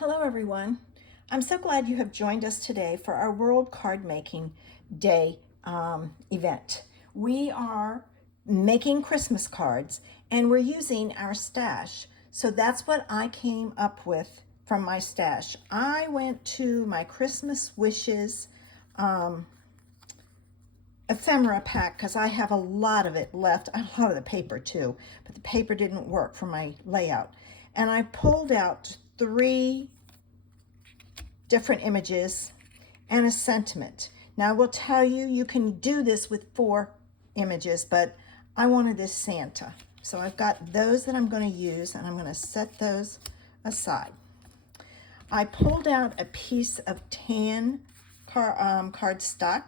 Hello everyone. I'm so glad you have joined us today for our World Card Making Day event. We are making Christmas cards and we're using our stash. So that's what I came up with from my stash. I went to my Christmas Wishes ephemera pack because I have a lot of it left. A lot of the paper too, but the paper didn't work for my layout. And I pulled out 3 different images and a sentiment. Now I will tell you, you can do this with 4 images, but I wanted this Santa. So I've got those that I'm going to use and I'm going to set those aside. I pulled out a piece of tan cardstock.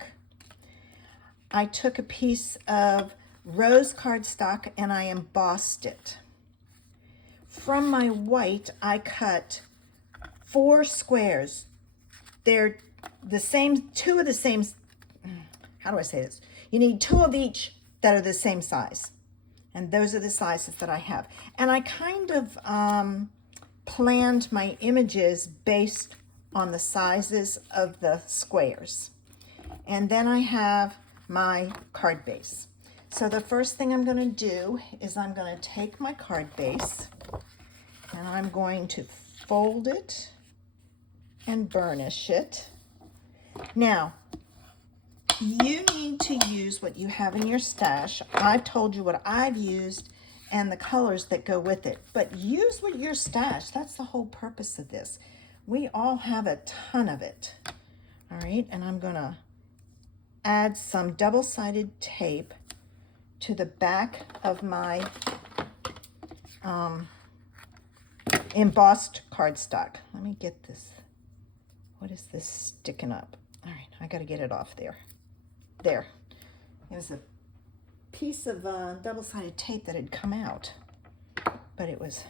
I took a piece of rose cardstock and I embossed it. From my white, I cut 4 squares. They're the same, 2 of the same, how do I say this? You need 2 of each that are the same size. And those are the sizes that I have. And I kind of planned my images based on the sizes of the squares. And then I have my card base. So the first thing I'm going to do is I'm going to take my card base and I'm going to fold it and burnish it. Now, you need to use what you have in your stash. I've told you what I've used and the colors that go with it, but use what your stash. That's the whole purpose of this. We all have a ton of it. All right, and I'm gonna add some double-sided tape to the back of my embossed cardstock. Let me get this. What is this sticking up? All right, I got to get it off there. There. It was a piece of double-sided tape that had come out, but it was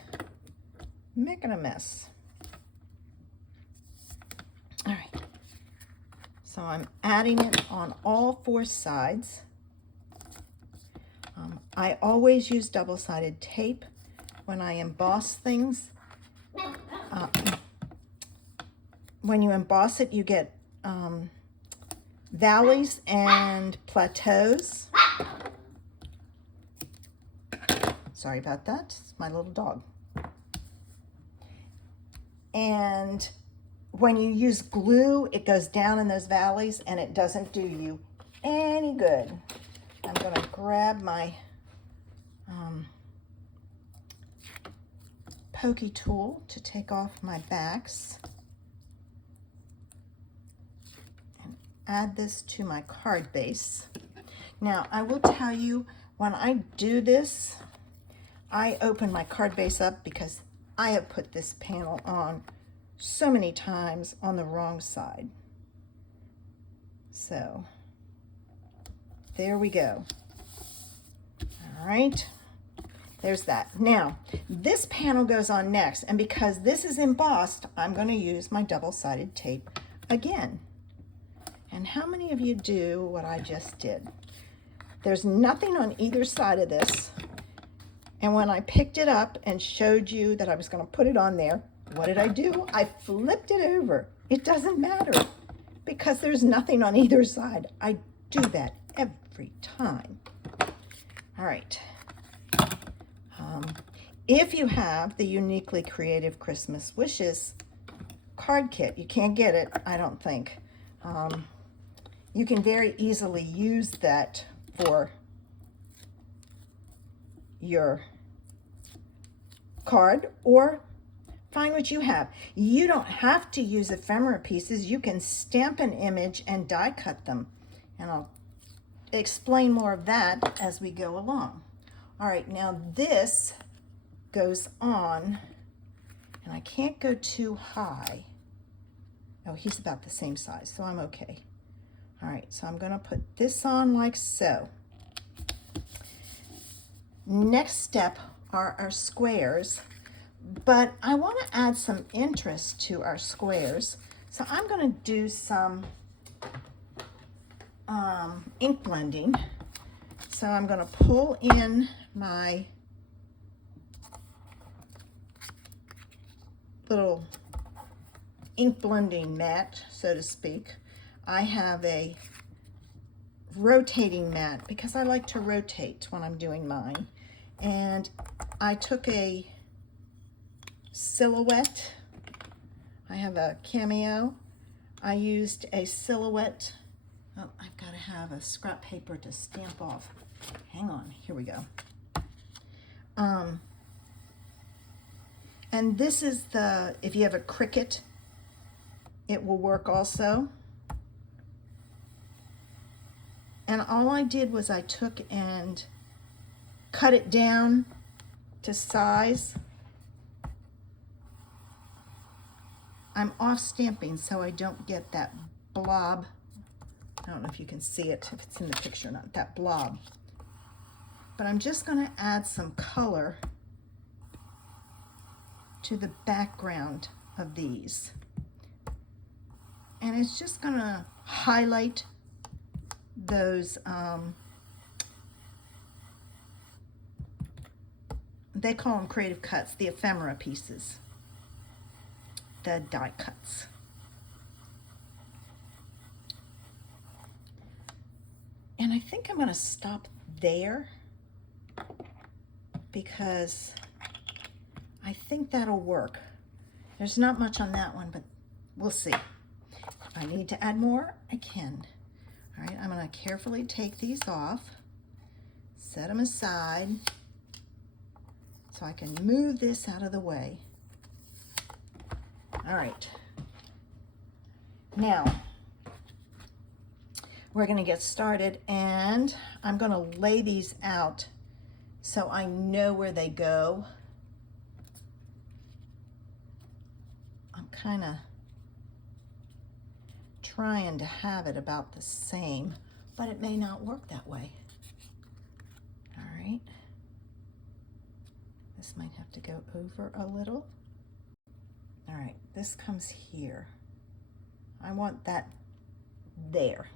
making a mess. All right. So I'm adding it on all 4 sides. I always use double-sided tape when I emboss things. When you emboss it, you get valleys and plateaus. Sorry about that. It's my little dog. And when you use glue, it goes down in those valleys and it doesn't do you any good. I'm going to grab my pokey tool to take off my backs and add this to my card base. Now, I will tell you, when I do this, I open my card base up because I have put this panel on so many times on the wrong side. So there we go. All right, there's that. Now this panel goes on next, and because this is embossed, I'm going to use my double-sided tape again. And how many of you do what I just did? There's nothing on either side of this, and when I picked it up and showed you that I was going to put it on there, what did I do? I flipped it over. It doesn't matter because there's nothing on either side. I do that every time. All right. If you have the Uniquely Creative Christmas Wishes card kit, you can't get it, I don't think. You can very easily use that for your card, or find what you have. You don't have to use ephemera pieces. You can stamp an image and die cut them. And I'll explain more of that as we go along. All right, now this goes on, and I can't go too high. Oh, he's about the same size, so I'm okay. All right, so I'm going to put this on like so. Next step are our squares, but I want to add some interest to our squares, so I'm going to do some ink blending. So I'm going to pull in my little ink blending mat, so to speak. I have a rotating mat because I like to rotate when I'm doing mine. And I took a silhouette. I have a Cameo. I used a silhouette. Oh, I've got to have a scrap paper to stamp off. Hang on, here we go. And this is the, if you have a Cricut, it will work also. And all I did was I took and cut it down to size. I'm off stamping so I don't get that blob. I don't know if you can see it, if it's in the picture or not, that blob. But I'm just going to add some color to the background of these. And it's just going to highlight those, they call them creative cuts, the ephemera pieces, the die cuts. And I think I'm going to stop there because I think that'll work. There's not much on that one, but we'll see. If I need to add more, I can. All right, I'm going to carefully take these off, set them aside so I can move this out of the way. All right. Now, we're going to get started, and I'm going to lay these out so I know where they go. I'm kind of trying to have it about the same, but it may not work that way. All right. This might have to go over a little. All right, this comes here. I want that there.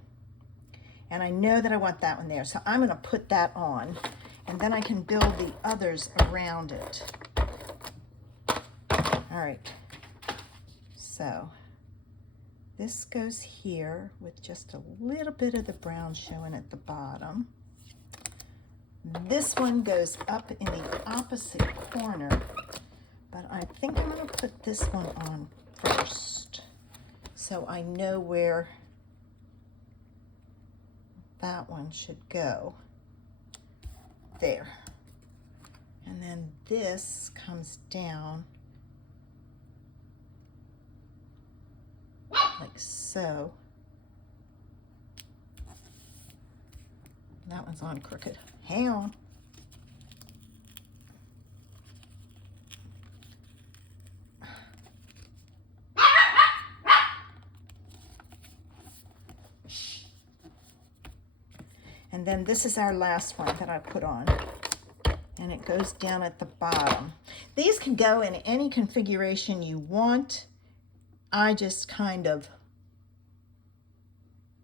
And I know that I want that one there, so I'm going to put that on, and then I can build the others around it. All right, so this goes here with just a little bit of the brown showing at the bottom. This one goes up in the opposite corner, but I think I'm going to put this one on first so I know where that one should go. There. And then this comes down like so. That one's on crooked. Hang on. And then this is our last one that I put on, and it goes down at the bottom. These can go in any configuration you want. I just kind of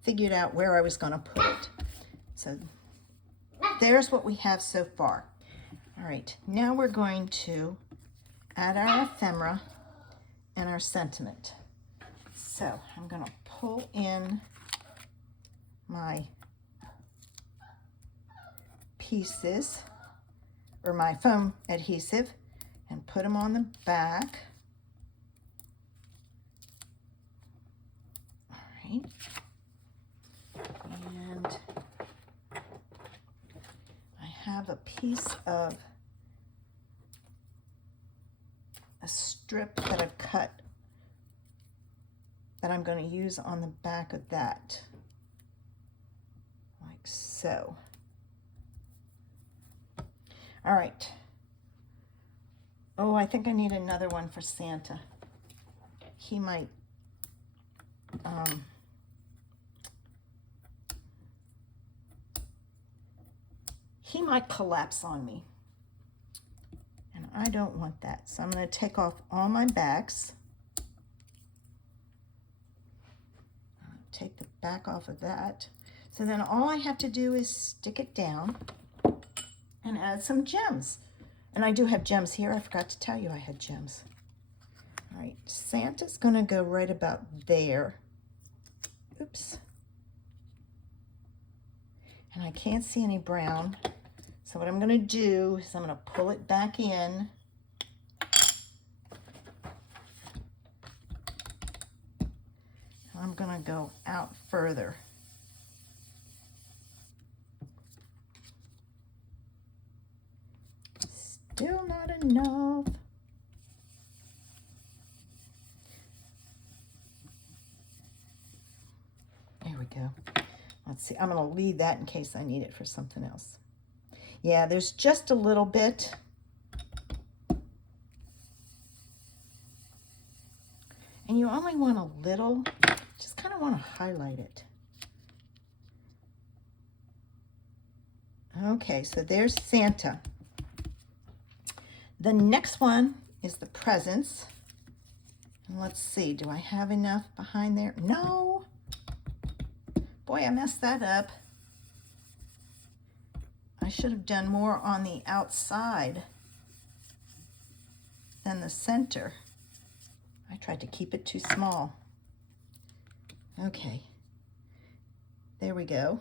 figured out where I was going to put it. So there's what we have so far. All right, now we're going to add our ephemera and our sentiment. So I'm going to pull in my pieces, or my foam adhesive, and put them on the back. All right. And I have a piece of a strip that I've cut that I'm going to use on the back of that, like so. All right. Oh, I think I need another one for Santa. He might, collapse on me. And I don't want that. So I'm going to take off all my backs. Take the back off of that. So then all I have to do is stick it down and add some gems. And I do have gems here. I forgot to tell you I had gems. All right, Santa's gonna go right about there. Oops. And I can't see any brown. So what I'm gonna do is I'm gonna pull it back in. I'm gonna go out further. Still not enough. There we go. Let's see, I'm gonna leave that in case I need it for something else. Yeah, there's just a little bit. And you only want a little, just kind of want to highlight it. Okay, so there's Santa. The next one is the presents. And let's see, do I have enough behind there? No. Boy, I messed that up. I should have done more on the outside than the center. I tried to keep it too small. Okay, there we go.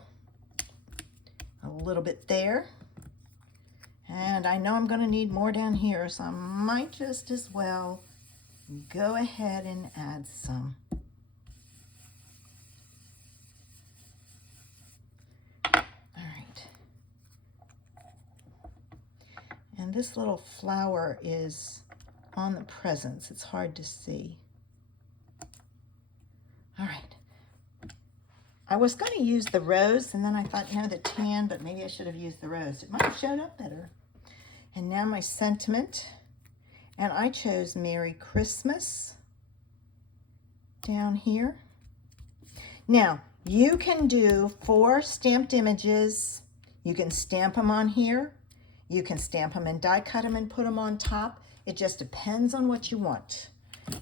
A little bit there. And I know I'm gonna need more down here, so I might just as well go ahead and add some. All right. And this little flower is on the presents. It's hard to see. All right. I was going to use the rose, and then I thought, no, the tan, but maybe I should have used the rose. It might have showed up better. And now my sentiment, and I chose Merry Christmas down here. Now, you can do 4 stamped images. You can stamp them on here. You can stamp them and die cut them and put them on top. It just depends on what you want.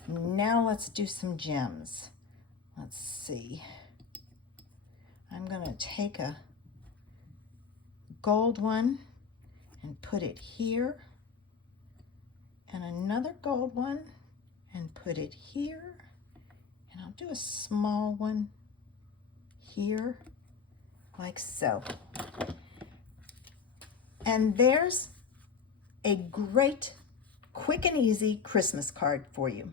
Now let's do some gems. Let's see. I'm gonna take a gold one and put it here, and another gold one and put it here, and I'll do a small one here, like so. And there's a great, quick and easy Christmas card for you.